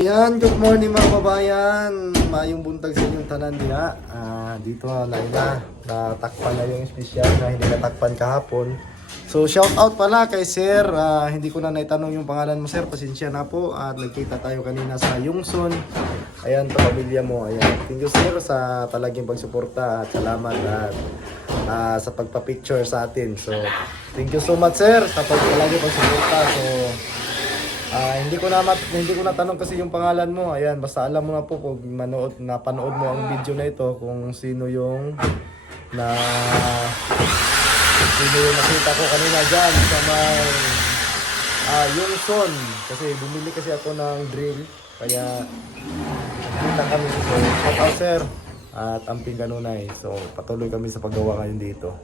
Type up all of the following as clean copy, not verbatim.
Yan, good morning mga kababayan. Mayong buntag sa inyong tanan diha. Dito na natakpan na yung espesyal na hindi natakpan kahapon. So shout out pala kay Sir. Hindi ko na naitanong yung pangalan mo Sir, pasensya na po. At nagkita tayo kanina sa Yungson. Ayan, pamilya mo. Ayan. Thank you Sir sa talagang pagsuporta at salamat at sa pagpa-picture sa atin. So thank you so much Sir sa talagang pagsuporta. So hindi ko na tanong kasi yung pangalan mo. Ayan, basta alam mo na po kung napanood mo ang video na ito kung sino yung nakita ko kanina diyan sa may Yungson. Kasi bumili kasi ako ng drill kaya kita kami. So, shout out sir at amping kanunay. So, patuloy kami sa paggawa ngayon dito.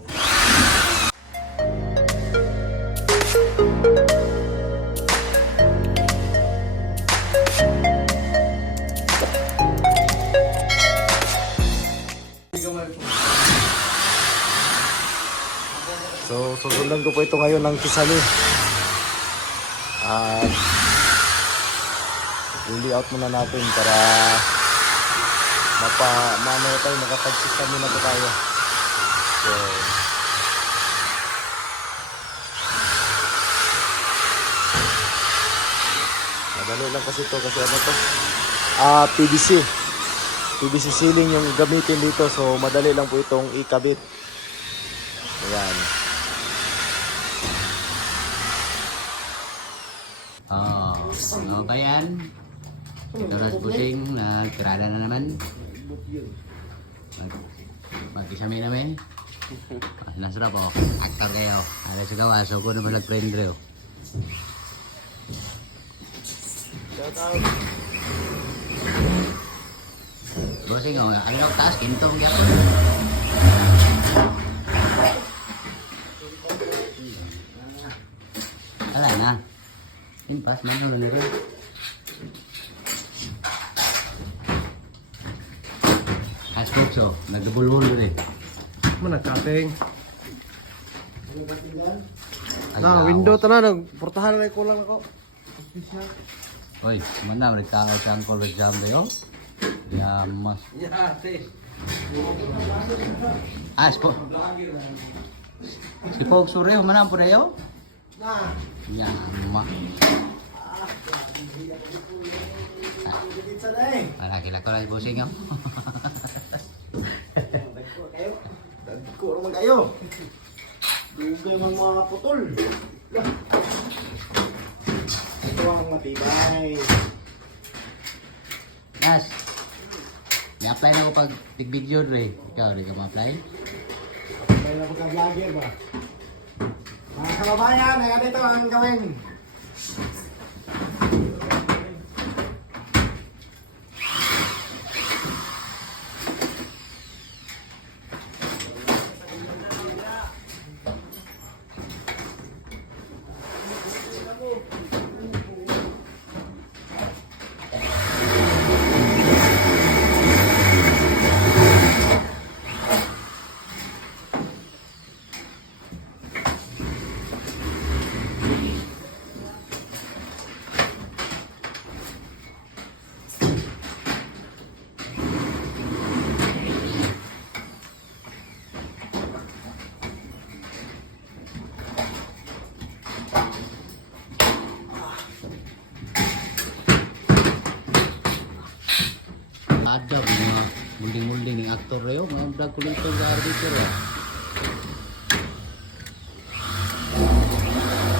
So, susundan ko po ito ngayon ng kisali. At i-layout muna natin para makapag-system muna po tayo. So, madali lang kasi ito kasi ano to? PVC ceiling yung gamitin dito. So, madali lang po itong ikabit. Ayan. Ano ba yan? Terus pusing, kirada na naman. Mag-isami namin. Nasarap po, actor kayo. Ada sa gawa, so ko naman nag-friend rin. Shout out. Bossing, ano taas, kintong yan. Wala na. Impas man na rin. Hasbog so, nagdubulbul rin. Nagkating. Window ta na, nagportahan na kulang ako. Oy, mana mereka ang college jam deh, ya mas. Hasbog. Si Pog sore mana po dayo? Ya, mak. Laki-laki ko lang bossing ako. Dagko naman kayo. Dugay man mga putol. Ito ang matibay. Nas, i-apply na ako pag tig-video rin. Ikaw, di ka ma-apply? Kaya na pagka-vlogger ba? Mga kababayan, ayan ito ang gawin. Ada mga mulding-mulding ng aktor rin. Mga vlog ko lang ito sa arbiter.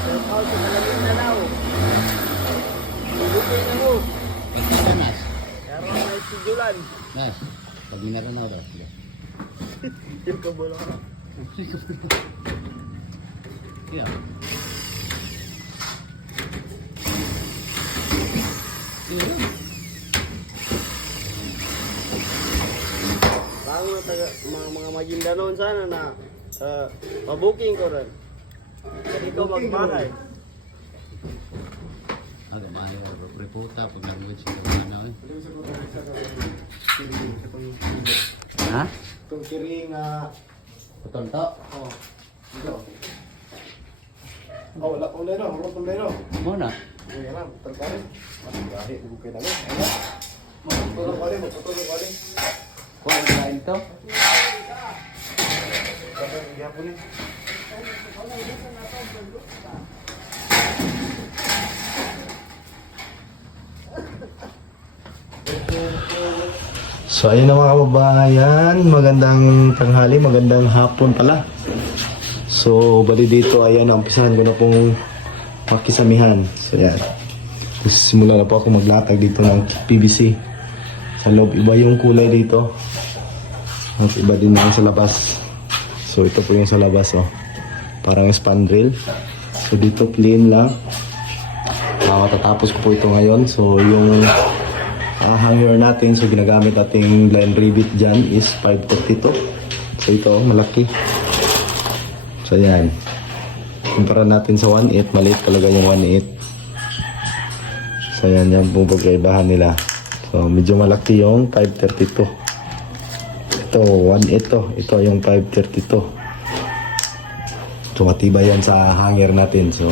Shout out sa Malamig na daw. Bubukay na mo. Ito na, Nas. Meron na istidulan. Nas, pag minara na ako. Yung kabulo ka na. Iya. Iya. Bago na mga Maguindanon sana na mabuking ko rin. Kasi ikaw magbahay. Agak mahal reputa pag language sa ano eh. Ha? Itong kiring Betul to? ito. Wala pong lero, wala pong lero. Mana? Sige lang, putal ka rin. Gahi, huwag kayo namin. Ayan. Magtutulong ka rin, magtutulong ka rin. Kuha ang kain to. Dapat gihapon eh. So ayun na mga kababayan, magandang tanghali, magandang hapon pala. So bali dito, ayan, umpisahan ko na pong makisamihan. So yan, simula na po ako maglatag dito ng PVC. Sa loob, iba yung kulay dito. At iba din naman sa labas. So ito po yung sa labas, oh. Parang spandrel. So dito clean lang. Matatapos ko po ito ngayon. So yung hanger natin, so ginagamit ating line rivet dyan is 532. So ito, malaki. So yan. Kumpara natin sa 1.8, maliit talaga yung 1.8. So yan, yan po pagkaibahan nila. So medyo malaki yung 532. Ito, 1.8 to. Ito yung 532. So matibay yan sa hanger natin. So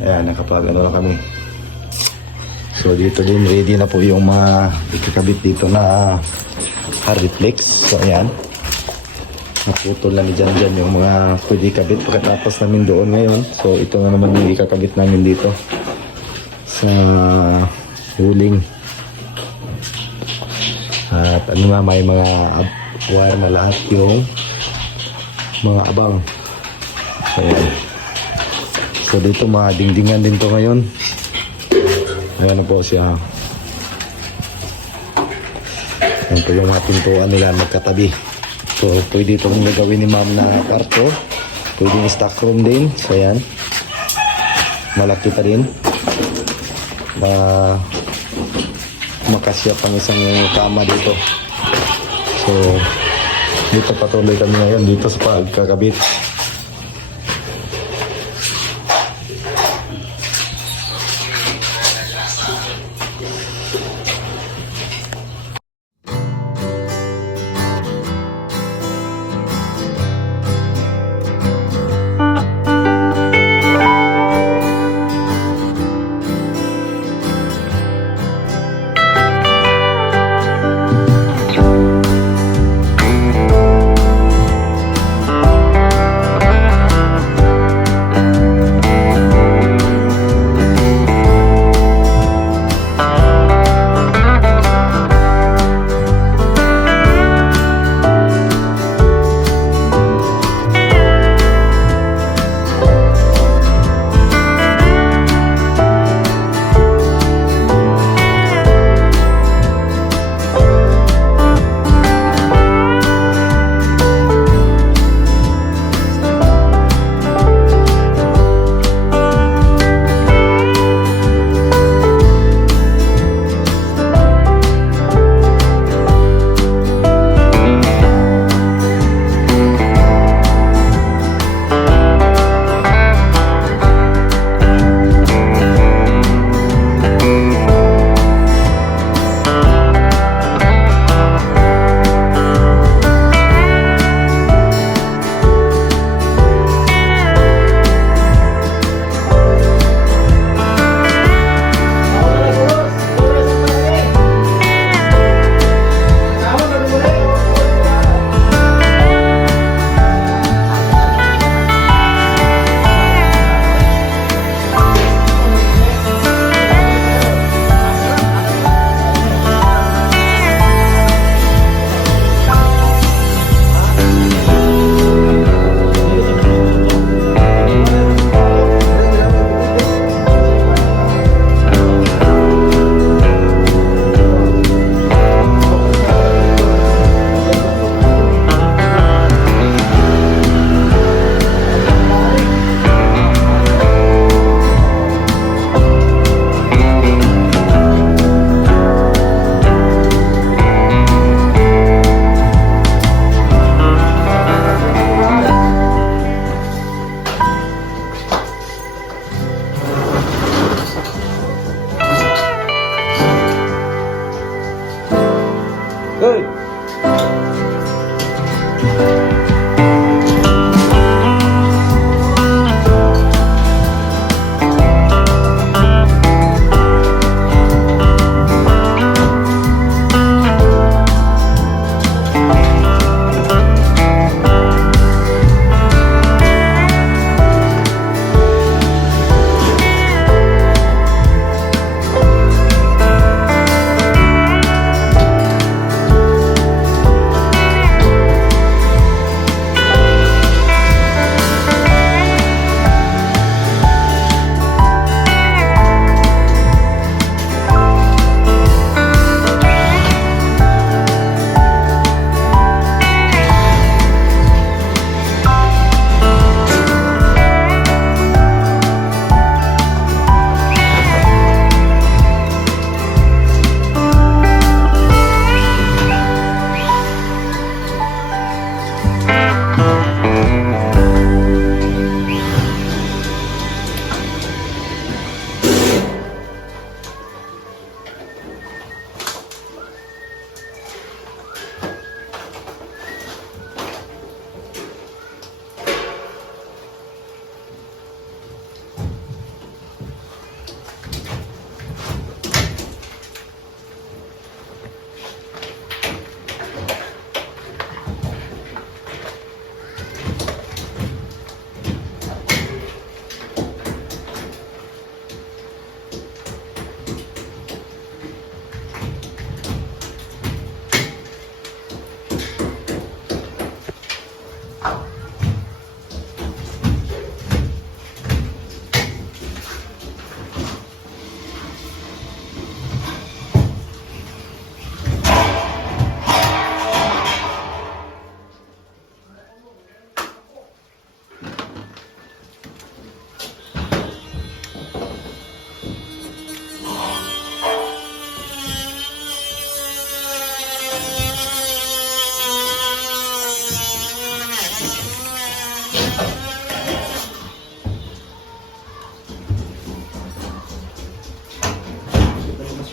ayan, nakapag ano na kami. So dito din ready na po yung mga ikakabit dito na reflex. So ayan, naputol na ni Jan yung mga pwede kabit pagkatapos namin doon ngayon. So ito na naman yung ikakabit namin dito sa huling. At ano na, may mga wire na lahat yung mga abang. So ayan. So dito mga dingdingan din to ngayon. Ayan na po siya. Ayan po yung mga pintuan nila magkatabi. So pwede itong gagawin ni ma'am na kwarto. Pwede yung stock room din. So ayan. Malaki pa din. Makasya pang isang kama dito. So dito patuloy kami ngayon dito sa pagkakabit.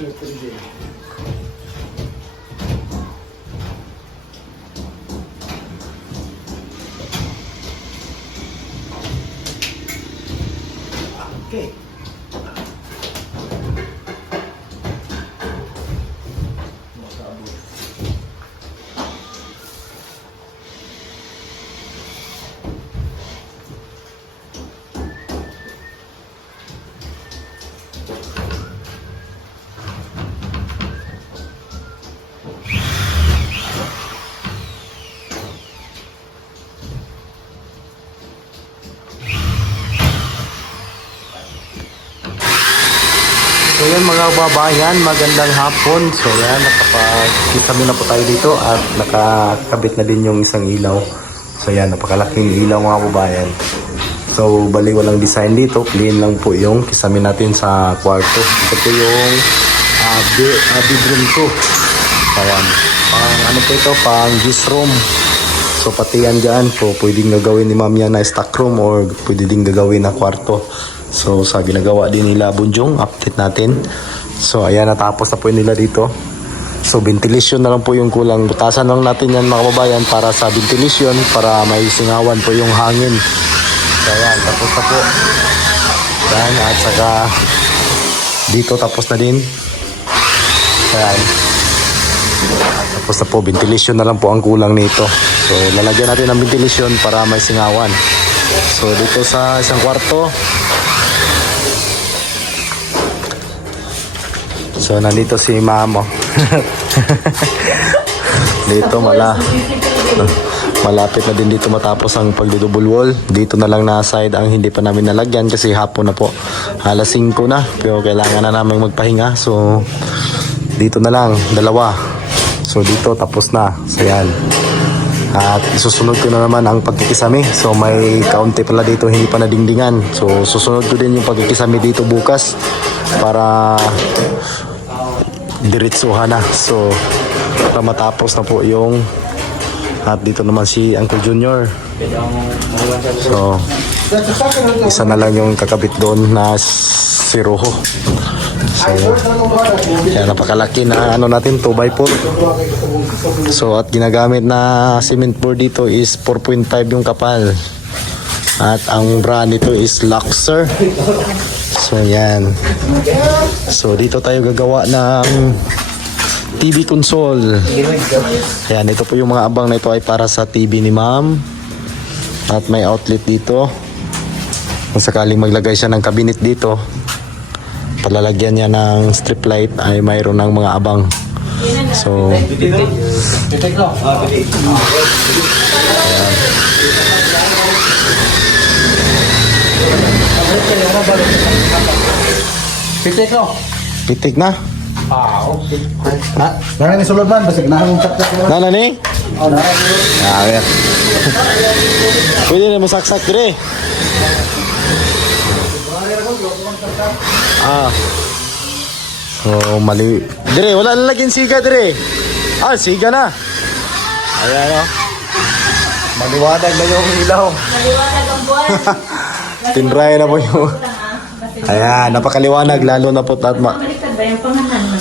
Okay. So yan mga kababayan, magandang hapon. So yan, nakapag-kami na po tayo dito at nakakabit na din yung isang ilaw. So yan, napakalaking ilaw mga kababayan. So bali walang design dito, plain lang po yung kisame natin sa kwarto. Ito po yung bedroom 2. So yan, pang ano po ito, pang guest room. So pati yan dyan po, pwedeng gagawin ni ma'am yan na stock room or pwede din gagawin na kwarto. So sa ginagawa din nila Bunjong, update natin. So ayan, natapos na po nila dito. So ventilation na lang po yung kulang. Butasan lang natin yan mga kababayan para sa ventilation, para may singawan po yung hangin. So ayan, tapos na po. Ayan, at saka dito tapos na din. Ayan. Tapos na po, ventilation na lang po ang kulang nito. So lalagyan natin ng ventilation para may singawan. So dito sa isang kwarto, so nandito si Mamo. Dito malapit na din dito matapos ang pagdudouble wall. Dito na lang na side ang hindi pa namin nalagyan kasi hapon na po. Alas 5 na, pero kailangan na namin magpahinga. So dito na lang, dalawa. So dito tapos na. So yan. At isusunod ko na naman ang pagkikisami. So may kaunti pala dito hindi pa nadingdingan. So susunod ko din yung pagkikisami dito bukas para diretsuhan na. So para matapos na po yung, at dito naman si Uncle Junior. So isa na lang yung kakabit doon na si Rojo. So yan, napakalaki na ano natin, 2x4. So at ginagamit na cement board dito is 4.5 yung kapal. At ang brand nito is Luxor. So yan. So dito tayo gagawa ng TV console. Ayan, ito po yung mga abang na ito ay para sa TV ni ma'am. At may outlet dito. Kung sakaling maglagay siya ng cabinet dito, palalagyan niya ng strip light ay mayroon ng mga abang. So ayan. Pitik na? Nana ni sulod man, basig na ang chat-chat mo. Nana ni? Oh, nana. Ah, pwede na masaksak dire. So mali. Dire, wala na laging siga dire. Ah, siga na. Ayan o. Maliwanag na yung ilaw. Maliwanag ang buwan. Tinray na po yung... Ayan, napakaliwanag lalo na po tatma. Baliktad ba yung pangalan mo?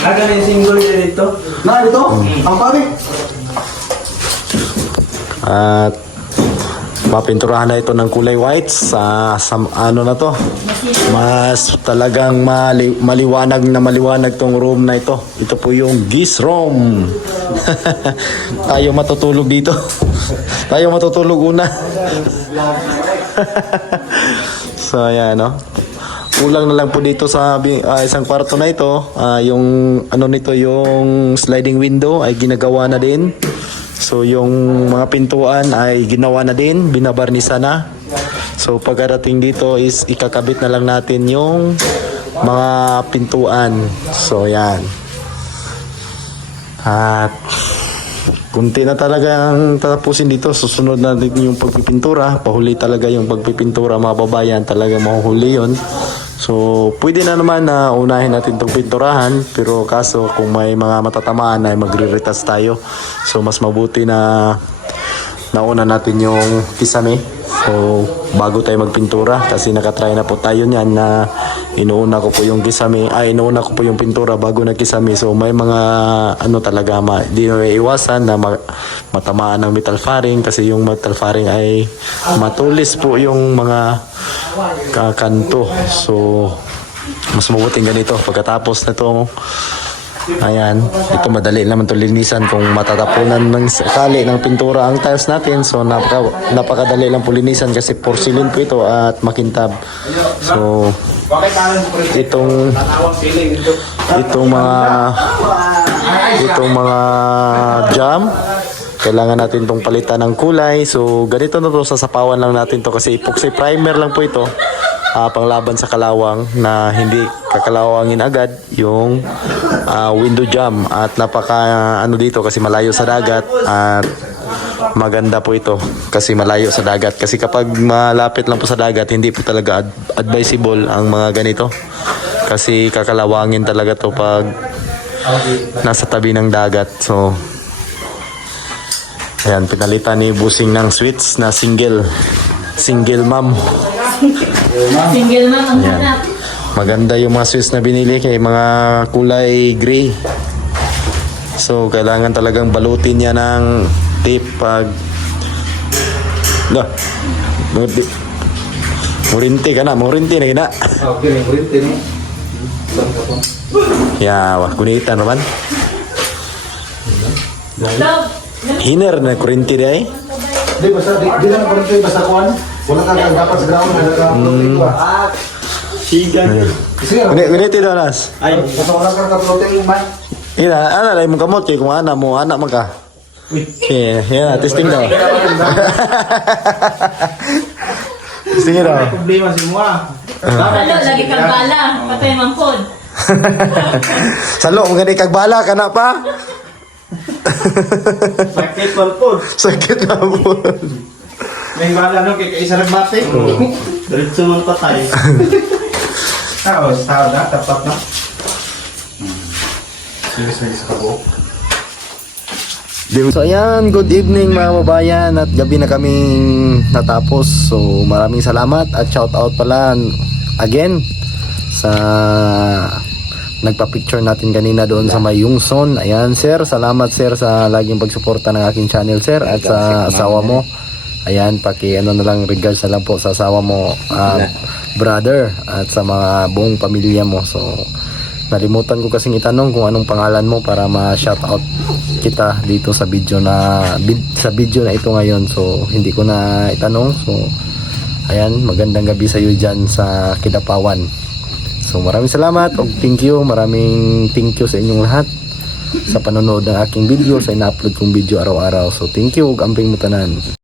Aga ni single dito. Na dito? Ang pari. At mapinturahan na ito ng kulay white sa ano na to. Mas talagang maliwanag tong room na ito. Ito po yung guest room. Tayo matutulog dito. Tayo matutulog una. So ayan, no. Kulang na lang po dito sa isang kwarto na ito. Yung ano nito, yung sliding window ay ginagawa na din. So yung mga pintuan ay ginawa na din, binabarnisa na. So pagkarating dito is ikakabit na lang natin yung mga pintuan. So yan. At kunti na talaga ang tatapusin dito. Susunod na din yung pagpipintura. Pahuli talaga yung pagpipintura, mga babayan. Talaga mahuhuli yun. So pwede na naman na unahin natin itong pinturahan. Pero kaso kung may mga matatamaan ay magre-retouch tayo. So mas mabuti na nauna natin yung kisame. So bago tayo magpintura, kasi nakatry na po tayo niyan na inuuna ko po yung kisame, inuuna ko po yung pintura bago nagkisame. So may mga ano talaga di na iwasan na matamaan ng metal faring kasi yung metal faring ay matulis po yung mga kanto. So mas mabuting ganito pagkatapos na to. Ayan, ito madali naman to linisan kung matatapunan ng sakali ng pintura ang tiles natin. So napakadali lang po linisan kasi porcelain po ito at makintab. So itong mga jam kailangan natin tong palitan ng kulay. So ganito na to, sasapawan lang natin to kasi epoxy primer lang po ito. Panglaban sa kalawang na hindi kakalawangin agad yung window jam at napaka ano dito kasi malayo sa dagat at maganda po ito kasi malayo sa dagat kasi kapag malapit lang po sa dagat hindi po talaga advisable ang mga ganito kasi kakalawangin talaga to pag nasa tabi ng dagat. So ayan, pinalitan ni Busing ng switch na single ma'am. Single man ang Ayan. hanap. Maganda yung mga switch na binili kay mga kulay gray. So kailangan talagang balutin niya ng tape pag murinti ka na kina. Okay, murinti ni. Ya, wah kunitan naman. Love. Hiner na kurinti day. Di basta di na murinti basta kuan. Wala ka dapat sa ground na ka-floating ko. Sige. Kuniti daw nas. Ay, basta wala ka ka-floating man. Ina, ana lay mo kamot kay kung ana mo ka. Yeah, testing daw. Testing daw. Problema si mo ah. Halo, lagi kang bala. Patay man pod. Salo mo gani kag bala kana pa. Sakit po. Sakit na po. May bala no kay isa nagbate. Diretso man patay. Tao, na tapat na. Sige sa kabo. So ayan, good evening mga kababayan at gabi na kaming natapos. So maraming salamat at shout out pala again sa nagpa-picture natin kanina doon sa may Yungson. Ayan sir, salamat sir sa laging pagsuporta ng aking channel sir at sa asawa mo. Ayan, na lang regards na lang po sa asawa mo brother at sa mga buong pamilya mo. So nalimutan ko kasing itanong kung anong pangalan mo para ma-shoutout kita dito sa video na ito ngayon. So hindi ko na itanong. So ayan, magandang gabi sa iyo dyan sa Kidapawan. So maraming salamat o maraming thank you sa inyong lahat sa panonood ng aking video, sa ina-upload kong video araw-araw. So thank you, amping mutanan.